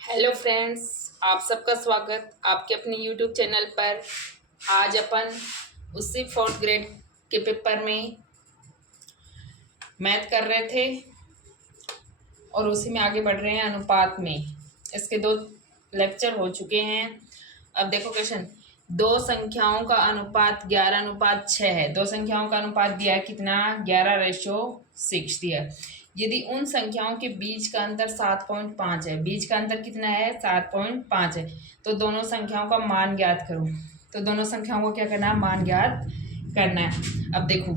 Hello friends, आप सबका स्वागत आपके अपने यूट्यूब चैनल पर। आज अपन उसी फोर्थ ग्रेड के पेपर में मैथ कर रहे थे और उसी में आगे बढ़ रहे हैं अनुपात में। इसके 2 लेक्चर हो चुके हैं। अब देखो क्वेश्चन, 2 संख्याओं का अनुपात 11:6 है। 2 संख्याओं का अनुपात दिया है कितना? 11:6 दिया है। यदि उन संख्याओं के बीच का अंतर 7.5 है, बीच का अंतर कितना है? 7.5 है, तो दोनों संख्याओं का मान ज्ञात करो। तो दोनों संख्याओं को क्या करना है? मान ज्ञात करना है। अब देखो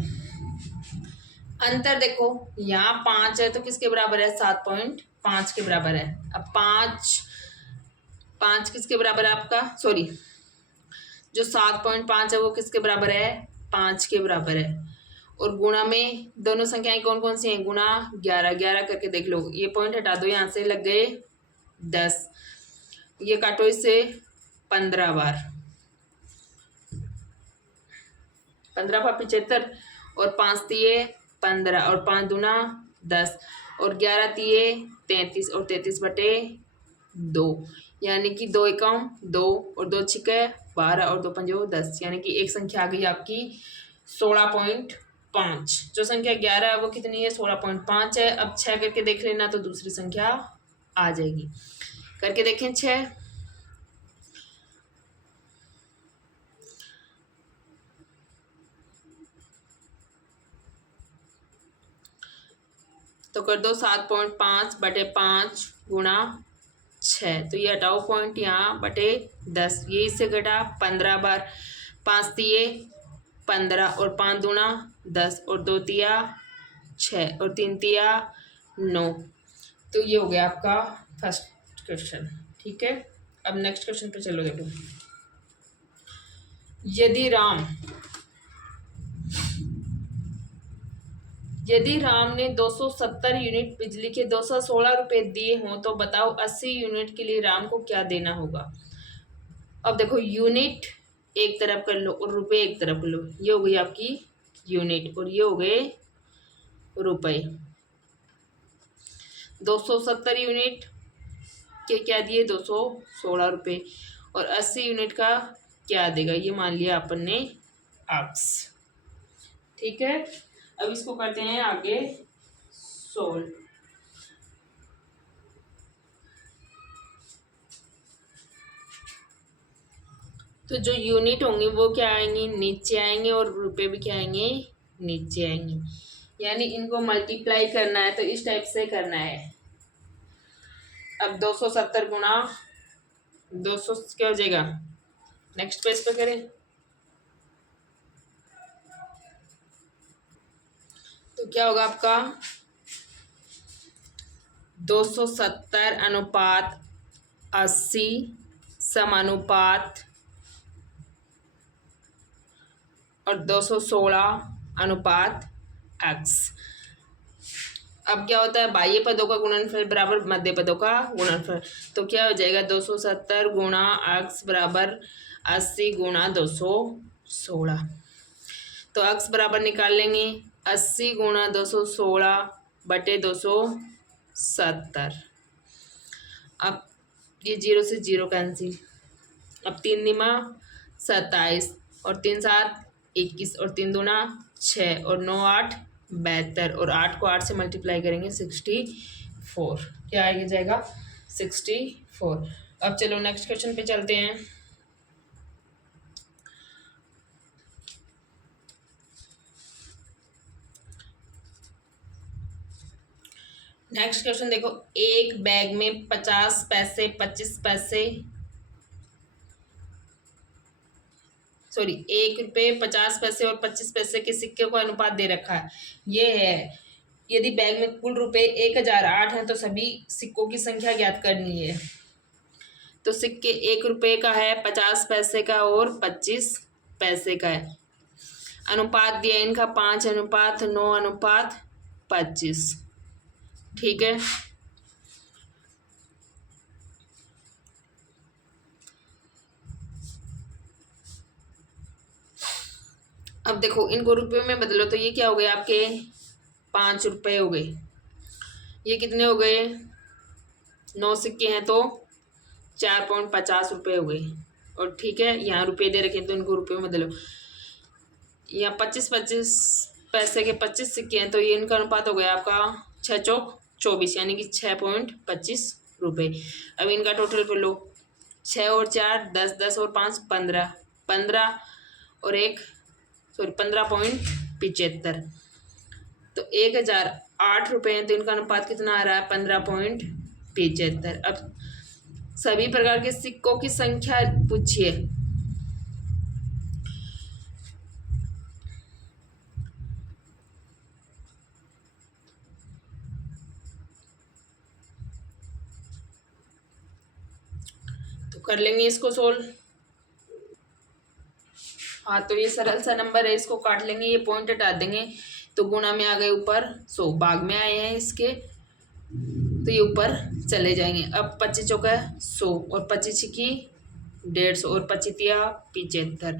अंतर, देखो यहाँ 5 है तो किसके बराबर है? 7.5 के बराबर है। अब 5 किसके बराबर है आपका? सॉरी, जो 7.5 है वो किसके बराबर है? 5 के बराबर है। और गुणा में दोनों संख्याएं कौन कौन सी हैं? गुणा 11 करके देख लो। ये पॉइंट हटा दो, यहाँ से लग गए 10। ये काटो इससे 15 बार, 15 बार 75, और 5 तिये 15, और 5 दूना 10, और 11 तिये 33, और 33/2, यानी कि 2 एकम 2, और 2 छिके 12, और 2 पंजो 10, यानी कि एक संख्या आ गई आपकी 16.5। जो संख्या 11 है वो कितनी है? 16.5 है। अब 6 करके देख लेना तो दूसरी संख्या आ जाएगी। करके देखें 6। तो कर दो 7.5/5 गुणा 6। तो ये हटाओ पॉइंट यहाँ बटे 10, ये इससे घटा 15 बार। 5 तिये 15, और 5 दूना 10, और 2 तिया 6, और 3 तिया 9। तो ये हो गया आपका फर्स्ट क्वेश्चन। ठीक है, अब नेक्स्ट क्वेश्चन पे चलो। देखो, यदि राम ने 270 यूनिट बिजली के 216 रुपए दिए हों तो बताओ 80 यूनिट के लिए राम को क्या देना होगा। अब देखो, यूनिट एक तरफ कर लो और रुपए एक तरफ कर लो। ये हो गई आपकी यूनिट और ये हो गए रुपए। 270 यूनिट के क्या दिए? 216 रुपये। और 80 यूनिट का क्या देगा? ये मान लिया अपन ने एक्स। ठीक है, अब इसको करते हैं आगे सोल्व। तो जो यूनिट होंगी वो क्या आएंगी? नीचे आएंगे, और रुपए भी क्या आएंगे? नीचे आएंगे। यानी इनको मल्टीप्लाई करना है तो इस टाइप से करना है। अब 270 गुणा 200 क्या हो जाएगा? नेक्स्ट पेज पे करें तो क्या होगा आपका? 270 अनुपात 80 समानुपात और 216 अनुपात x। अब क्या होता है? बाह्य पदों का गुणनफल बराबर मध्य पदों का गुणनफल। तो क्या हो जाएगा? 270 गुणा x बराबर 80 गुणा 216। तो x बराबर निकाल लेंगे 80 गुणा 216 बटे 270। अब ये 0 से 0 कैंसिल। अब 3 निमा 27, और 3 7 21, और 3 दूना 6, और 9 8 72, और 8 को 8 से मल्टीप्लाई करेंगे 64। क्या आगे जाएगा? 64। अब चलो नेक्स्ट क्वेश्चन पे चलते हैं। नेक्स्ट क्वेश्चन देखो, एक बैग में 50 पैसे 25 पैसे, सॉरी 1 रुपये 50 पैसे और 25 पैसे के सिक्के को अनुपात दे रखा है। ये है, यदि बैग में कुल रुपए 1008 हैं तो सभी सिक्कों की संख्या ज्ञात करनी है। तो सिक्के 1 रुपये का है, 50 पैसे का और 25 पैसे का है। अनुपात दिया इनका 5:9:25। ठीक है, अब देखो इनको रुपये में बदलो तो ये क्या हो गए आपके? 5 रुपये हो गए। ये कितने हो गए? 9 सिक्के हैं तो 4.50 रुपये हो गए। और ठीक है, यहाँ रुपये दे रखे हैं तो इनको रुपये में बदलो। यहाँ 25-25 पैसे के 25 सिक्के हैं, तो ये इनका अनुपात हो गया आपका 6 चौक 24, यानी कि 6.25 रुपये। अब इनका टोटल कर लो, 6 और 4 10, 10 और 5 15, 15 और 1 सॉरी 15.75, तो 1008 रुपये हैं, तो इनका अनुपात कितना आ रहा है 15.75। अब सभी प्रकार के सिक्कों की संख्या पूछिए। तो कर लेंगे इसको सोल्व। हाँ, तो ये सरल सा नंबर है, इसको काट लेंगे, ये पॉइंट हटा देंगे, तो गुणा में आ गए ऊपर 100, भाग में आए हैं इसके, तो ये ऊपर चले जाएंगे। अब 25 चौका 100 और 25 की 150 और 25 तिया 75,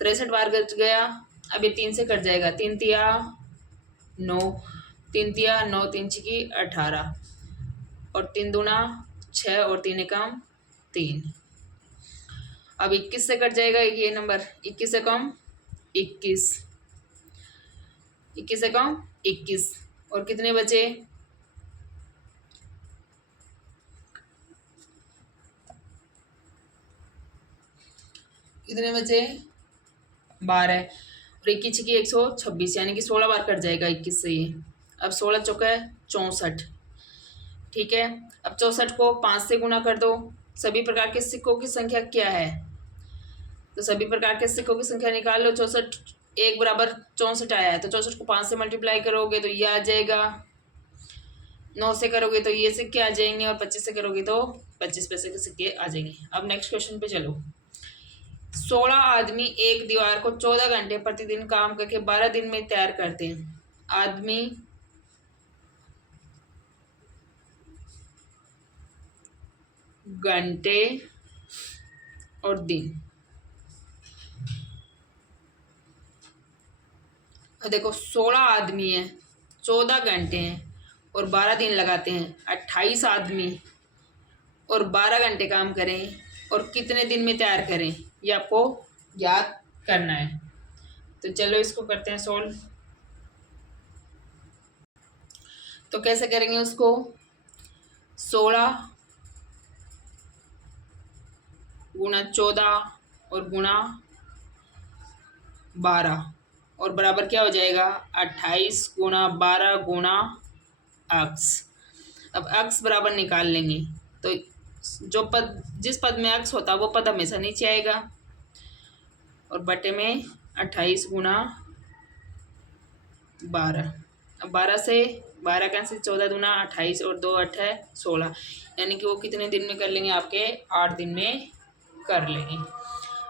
63 बार कट गया। अब ये 3 से कट जाएगा, 3 तिया 9, 3 तिया 9, 3 छिकी 18 और 3 दूना 6 और 3 एकम 3। अब 21 से कट जाएगा ये नंबर, 21 से कम 21, 21 से कम 21 और कितने बचे, कितने बचे 12 और 21 की 126, यानी कि 16 बार कट जाएगा 21 से ये। अब 16 चौका 64, ठीक है। अब 64 को 5 से गुना कर दो। सभी प्रकार के सिक्कों की संख्या क्या है, तो सभी प्रकार के सिक्कों की संख्या निकाल लो। 64 1 बराबर 64 आया है, तो 64 को 5 से मल्टीप्लाई करोगे तो ये आ जाएगा, 9 से करोगे तो ये सिक्के आ जाएंगे और 25 से करोगे तो 25 पैसे के सिक्के आ जाएंगे। अब नेक्स्ट क्वेश्चन पे चलो। 16 आदमी एक दीवार को 14 घंटे प्रतिदिन काम करके 12 दिन में तैयार करते हैं। आदमी घंटे और दिन, देखो 16 आदमी हैं, 14 घंटे हैं और 12 दिन लगाते हैं। 28 आदमी और 12 घंटे काम करें और कितने दिन में तैयार करें, ये आपको याद करना है। तो चलो इसको करते हैं सोल्व। तो कैसे करेंगे उसको, 16 गुणा 14 और गुणा 12 और बराबर क्या हो जाएगा 28 गुणा 12 गुणा x। अब x बराबर निकाल लेंगे, तो जो पद जिस पद में x होता है वो पद हमेशा नीचे आएगा और बटे में 28 गुणा 12। अब 12 से 12 कैंसिल, 14 दूना 28 और 2 8 है 16, यानी कि वो कितने दिन में कर लेंगे, आपके 8 दिन में कर लेंगे।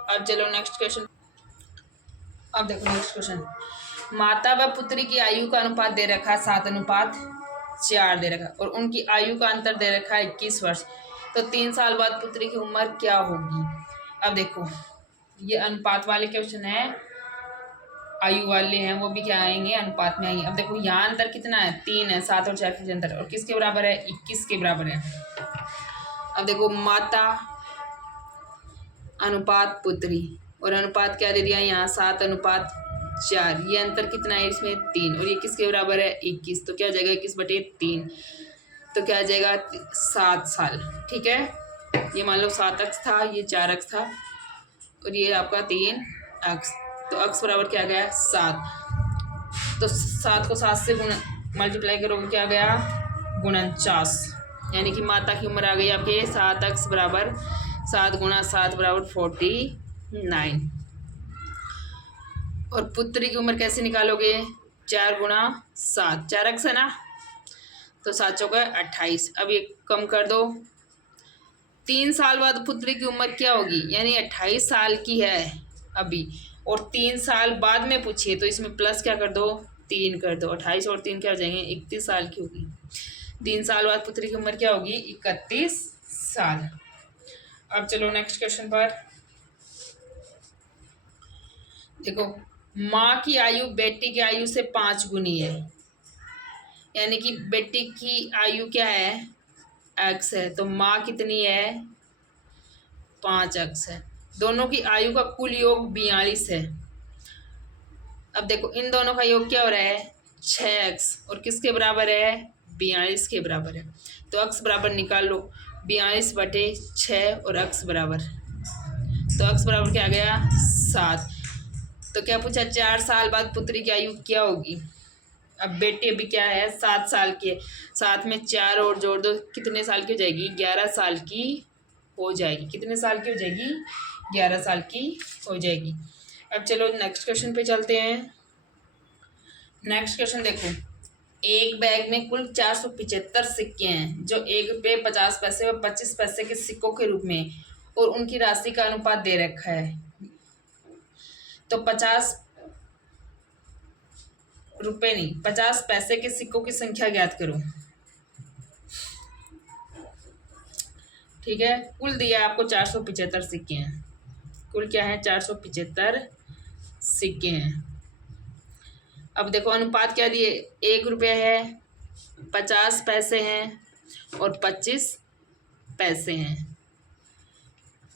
अब चलो नेक्स्ट क्वेश्चन। अब देखो नेक्स्ट क्वेश्चन, माता व पुत्री की आयु का अनुपात दे रखा है 7:4 दे रखा है और उनकी आयु का अंतर दे रखा है 21 वर्ष। तो 3 साल बाद पुत्री की उम्र क्या होगी। अब देखो ये अनुपात वाले क्वेश्चन है, आयु वाले हैं वो भी क्या आएंगे, अनुपात में आएंगे। अब देखो यहाँ अंतर कितना है, 3 है, 7 और 4 के अंतर, और किसके बराबर है 21 के बराबर है। अब देखो माता अनुपात पुत्री, और अनुपात क्या दे दिया यहाँ 7:4, ये अंतर कितना है इसमें 3, और ये किसके बराबर है 21, तो क्या हो जाएगा 21/3, तो क्या आ जाएगा 7 साल। ठीक है, ये मान लो 7 अक्ष था, ये 4 अक्ष था और ये आपका 3 अक्ष, तो अक्ष बराबर क्या गया 7, तो 7 को 7 से मल्टीप्लाई करोगे क्या गया 49, यानी कि माता की उम्र आ गई आपके 7 अक्ष बराबर 7 × 7 बराबर 49। और पुत्री की उम्र कैसे निकालोगे, 4 × 7, 4 अक्ष है ना, तो 7 चौका 28। अब ये कम कर दो, 3 साल बाद पुत्री की उम्र क्या होगी, यानी 28 साल की है अभी, और 3 साल बाद में पूछिए तो इसमें प्लस क्या कर दो 3 कर दो, 28 और 3 क्या हो जाएंगे 31 साल की होगी। 3 साल बाद पुत्री की उम्र क्या होगी 31 साल। अब चलो नेक्स्ट क्वेश्चन पर। देखो माँ की आयु बेटी की आयु से 5 गुनी है, यानी कि बेटी की आयु क्या है x है, तो माँ कितनी है 5x है। दोनों की आयु का कुल योग 42 है। अब देखो इन दोनों का योग क्या हो रहा है 6x और किसके बराबर है 42 के बराबर है। तो x बराबर निकाल लो 42/6 और x बराबर, तो x बराबर क्या आ गया 7। तो क्या पूछा 4 साल बाद पुत्री की आयु क्या होगी। अब बेटी अभी क्या है 7 साल की है, 7 में 4 और जोड़ दो कितने साल की हो जाएगी 11 साल की हो जाएगी। कितने साल की हो जाएगी 11 साल की हो जाएगी। अब चलो नेक्स्ट क्वेश्चन पे चलते हैं। नेक्स्ट क्वेश्चन देखो, एक बैग में कुल 475 सिक्के हैं जो 1 रुपये 50 पैसे और 25 पैसे के सिक्कों के रूप में और उनकी राशि का अनुपात दे रखा है। तो 50 रुपये नहीं 50 पैसे के सिक्कों की संख्या ज्ञात करो। ठीक है, कुल दिया आपको 475 सिक्के हैं। कुल क्या है 475 सिक्के हैं। अब देखो अनुपात क्या दिए 1 रुपया है 50 पैसे हैं और 25 पैसे हैं।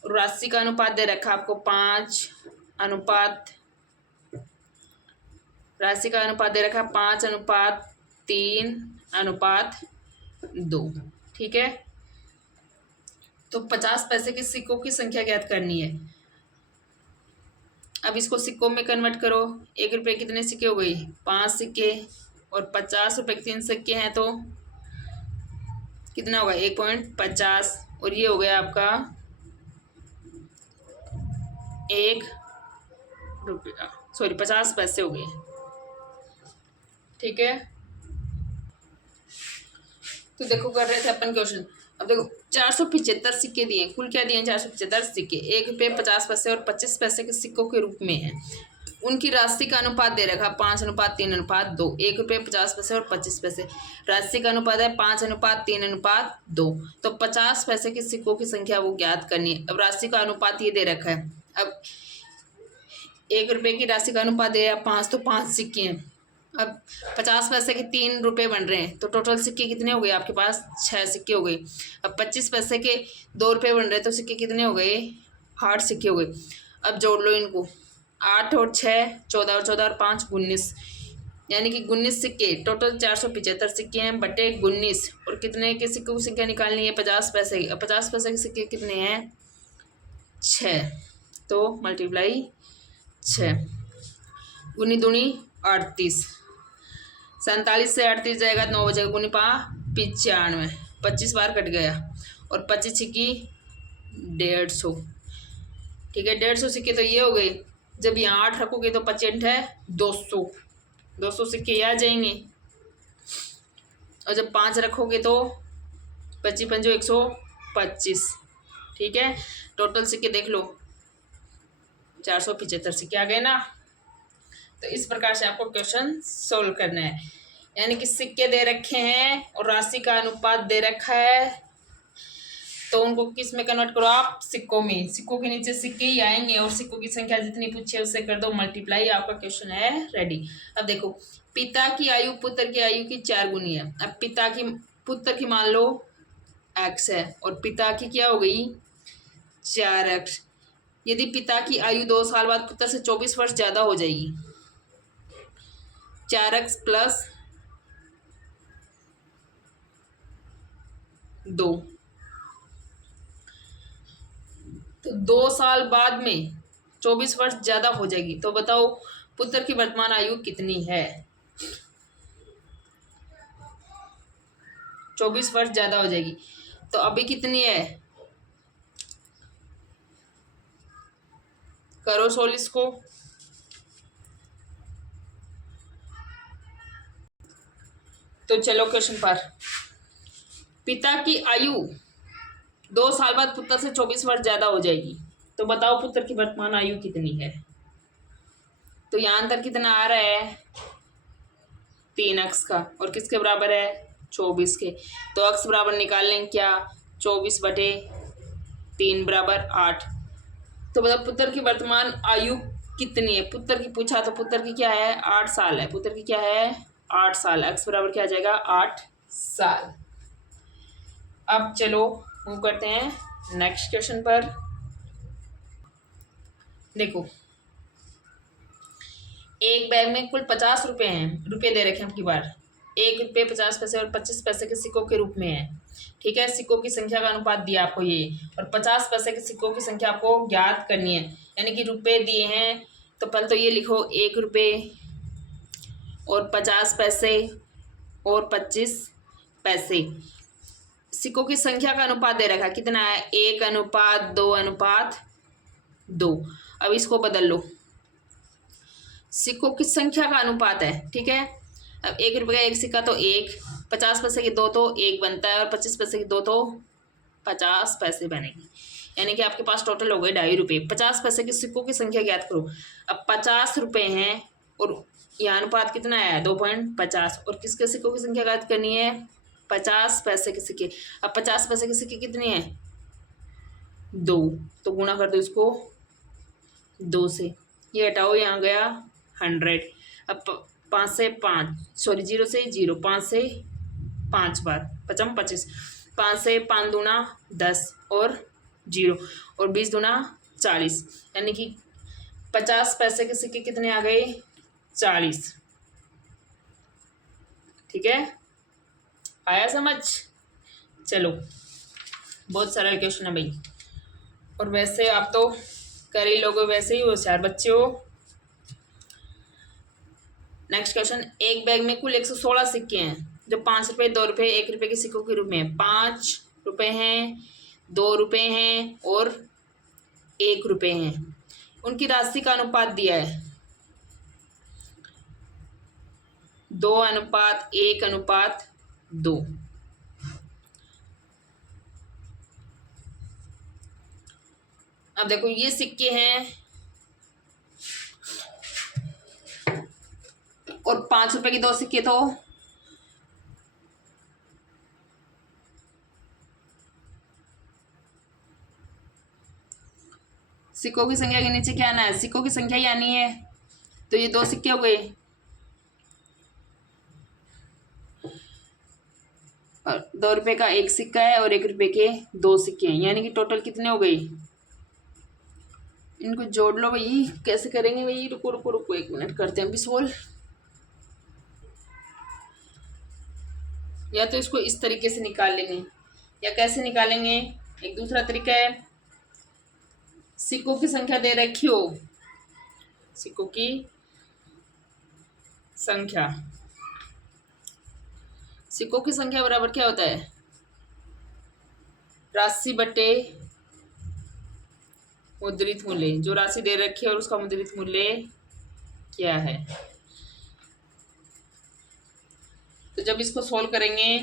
राशि का अनुपात दे रखा आपको 5 अनुपात, राशि का अनुपात दे रखा 5:3:2। ठीक है, तो 50 पैसे के सिक्कों की संख्या ज्ञात करनी है। अब इसको सिक्कों में कन्वर्ट करो। 1 रुपये कितने सिक्के हो गई 5 सिक्के और 50 रुपये के 3 सिक्के हैं तो कितना होगा 1.50 और ये हो गया आपका 1 रुपया 50 पैसे हो गए। ठीक है, तो देखो कर रहे थे अपन क्वेश्चन। अब देखो 475 सिक्के दिए, कुल क्या दिए 475 सिक्के 1 रुपये 50 पैसे और 25 पैसे के सिक्कों के रूप में है। उनकी राशि का अनुपात दे रखा 5:3:2। 1 रुपये 50 पैसे और 25 पैसे, राशि का अनुपात है 5:3:2। तो 50 पैसे के सिक्कों की संख्या वो ज्ञात करनी है। अब राशि का अनुपात ये दे रखा है। अब 1 रुपये की राशि का अनुपात दे रहा है 5, तो 5 सिक्के हैं। अब 50 पैसे के 3 रुपये बन रहे हैं तो टोटल सिक्के कितने हो गए आपके पास 6 सिक्के हो गए। अब 25 पैसे के 2 रुपये बन रहे हैं तो सिक्के कितने हो गए 8 सिक्के हो गए। अब जोड़ लो इनको 8 और 6 14 और 14 और 5 19, यानी कि 19 सिक्के। टोटल 475 सिक्के हैं बटे 19 और कितने के सिक्कों की संख्या निकालनी है 50 पैसे की। अब 50 पैसे के सिक्के कितने हैं 6, तो मल्टीप्लाई 6 गुनी दूनी 38, 47 से 38 जाएगा 9 बजेगा गुनी 95, 25 बार कट गया और 25 सिक्की 150। ठीक है 150 सिक्के तो ये हो गए। जब यहाँ 8 रखोगे तो 25 है 200 सिक्के आ जाएंगे। और जब 5 रखोगे तो 25 पंजो 125। ठीक है, टोटल सिक्के देख लो 475 सिक्के आ गए ना। तो इस प्रकार से आपको क्वेश्चन सोल्व करना है, यानी कि सिक्के दे रखे हैं और राशि का अनुपात दे रखा है तो उनको किस में कन्वर्ट करो आप सिक्कों में। सिक्कों के नीचे सिक्के ही आएंगे और सिक्कों की संख्या जितनी पूछे उससे कर दो मल्टीप्लाई, आपका क्वेश्चन है रेडी। अब देखो पिता की आयु पुत्र की आयु की 4 गुनी है। अब पुत्र की मान लो x है और पिता की क्या हो गई 4x। यदि पिता की आयु 2 साल बाद पुत्र से 24 वर्ष ज़्यादा हो जाएगी 4x + 2, तो 2 साल बाद में 24 वर्ष ज़्यादा हो जाएगी। तो बताओ पुत्र की वर्तमान आयु कितनी है। 24 वर्ष ज़्यादा हो जाएगी तो अभी कितनी है, करो सोल्व इसको। तो चलो क्वेश्चन पर, पिता की आयु 2 साल बाद पुत्र से 24 वर्ष ज़्यादा हो जाएगी तो बताओ पुत्र की वर्तमान आयु कितनी है। तो यहाँ अंतर कितना आ रहा है 3x का और किसके बराबर है 24 के। तो x बराबर निकाल लें क्या 24/3 बराबर 8। तो बताओ पुत्र की वर्तमान आयु कितनी है। पुत्र की पूछा तो पुत्र की क्या है 8 साल है। पुत्र की क्या है 8 साल। x बराबर क्या आ जाएगा 8 साल। अब चलो मूव करते हैं नेक्स्ट क्वेश्चन पर। देखो, एक बैग में कुल 50 रुपए हैं, रुपए दे रखे हैं आपकी बार। 1 रुपये 50 पैसे और 25 पैसे के सिक्कों के रूप में है। ठीक है, सिक्कों की संख्या का अनुपात दिया आपको ये, और 50 पैसे के सिक्कों की संख्या आपको ज्ञात करनी है। यानी कि रुपए दिए हैं तो पहले तो ये लिखो 1 रुपये और 50 पैसे और 25 पैसे। सिक्कों की संख्या का अनुपात दे रखा है, कितना है? 1:2:2। अब इसको बदल लो, सिक्कों की संख्या का अनुपात है। ठीक है, अब 1 रुपये का एक सिक्का तो 1, 50 पैसे के 2 तो 1 बनता है, और 25 पैसे के 2 तो 50 पैसे बनेगी। यानी कि आपके पास टोटल हो गए 2.5 रुपये। 50 पैसे के सिक्कों की संख्या ज्ञात करो। अब 50 रुपये हैं और यह अनुपात कितना है? 2.50। और किसके सिक्कों की संख्या ज्ञात करनी है? 50 पैसे के सिक्के। अब 50 पैसे के सिक्के कितने हैं? 2, तो गुणा कर दो इसको 2 से। ये हटाओ, यहाँ गया 100। अब 5 से 5, सॉरी 0 से 0, 5 से 5 बार 5 25, 5 से 5 दूना 10 और 0, और 20 दूना 40। यानी कि 50 पैसे के सिक्के कितने आ गए? 40। ठीक है, आया समझ? चलो, बहुत सरल क्वेश्चन है भाई, और वैसे आप तो कर ही लोगे, वैसे ही होशियार बच्चे हो। नेक्स्ट क्वेश्चन, एक बैग में कुल 116 सिक्के हैं जो 5 रुपये, 2 रुपये, 1 रुपये के सिक्कों के रूप में है। 5 रुपये हैं, 2 रुपये हैं और 1 रुपये हैं। उनकी राशि का अनुपात दिया है 2:1:2। अब देखो, ये सिक्के हैं और 5 रुपए के 2 सिक्के, तो सिक्कों की संख्या के नीचे क्या आना है? सिक्कों की संख्या ही आनी है। तो ये 2 सिक्के हो गए, और 2 रुपये का एक सिक्का है और 1 रुपये के 2 सिक्के हैं। यानी कि टोटल कितने हो गए? इनको जोड़ लो भाई। कैसे करेंगे भाई? रुको रुको रुको, 1 मिनट करते हैं अभी सोल्व। या तो इसको इस तरीके से निकाल लेंगे, या कैसे निकालेंगे? एक दूसरा तरीका है, सिक्कों की संख्या दे रखी हो, सिक्कों की संख्या, सिक्कों की संख्या बराबर क्या होता है? राशि बटे मुद्रित मूल्य। जो राशि दे रखी है और उसका मुद्रित मूल्य क्या है। तो जब इसको सोल्व करेंगे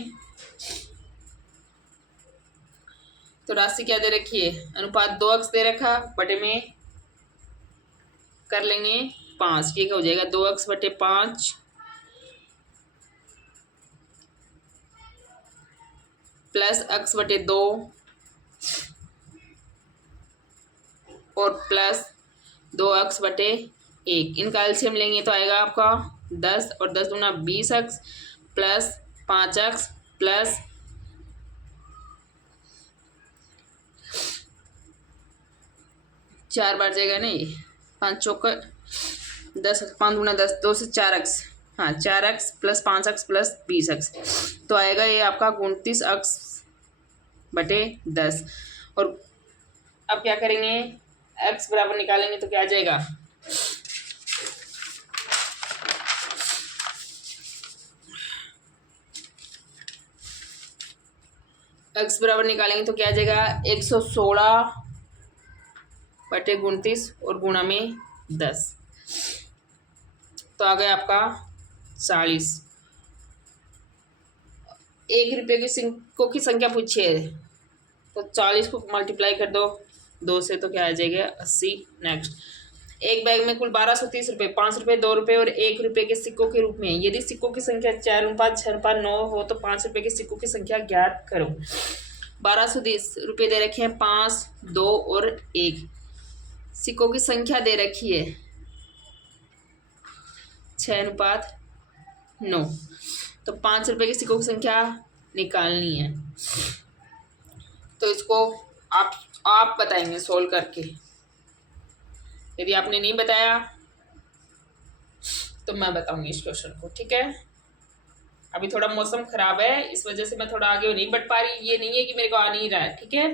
तो राशि क्या दे रखी है? अनुपात 2 अक्स दे रखा, बटे में कर लेंगे 5। ये क्या हो जाएगा? 2 अक्स बटे 5 प्लस अक्स बटे 2 और प्लस 2 अक्स बटे 1। इनका एलसीएम लेंगे तो आएगा आपका 10, और 10 दूना 20 अक्स प्लस 5 अक्स प्लस 4 बार जाएगा नहीं, 5 चौका 10, 5 दूना 10, 2 से 4 अक्स, हाँ 4 अक्स प्लस 5 अक्स प्लस 20 अक्स, तो आएगा ये आपका 29 अक्स बटे 10। और अब क्या करेंगे? एक्स बराबर निकालेंगे तो क्या आ जाएगा? एक्स बराबर निकालेंगे तो क्या आ जाएगा? 116 बटे 29 और गुणा में 10, तो आ गया आपका 40। 1 रुपये की सिक्कों की संख्या पूछी है, तो 40 को मल्टीप्लाई कर दो 2 से, तो क्या आ जाएगा? 80। नेक्स्ट, एक बैग में कुल 1230 रुपये, 5 रुपये, 2 रुपये और 1 रुपये के सिक्कों के रूप में। यदि सिक्कों की संख्या 4:6:9 हो तो 5 रुपये के सिक्कों की संख्या ज्ञात करो। 1230 रुपये दे रखे हैं, 5, 2 और 1। सिक्कों की संख्या दे रखी है 6:9, तो 5 रुपये के सिक्कों की संख्या निकालनी है। तो इसको आप बताएंगे सोल्व करके। यदि आपने नहीं बताया तो मैं बताऊंगी इस क्वेश्चन को, ठीक है। अभी थोड़ा मौसम खराब है, इस वजह से मैं थोड़ा आगे नहीं बढ़ पा रही। ये नहीं है कि मेरे को आ नहीं रहा है, ठीक है।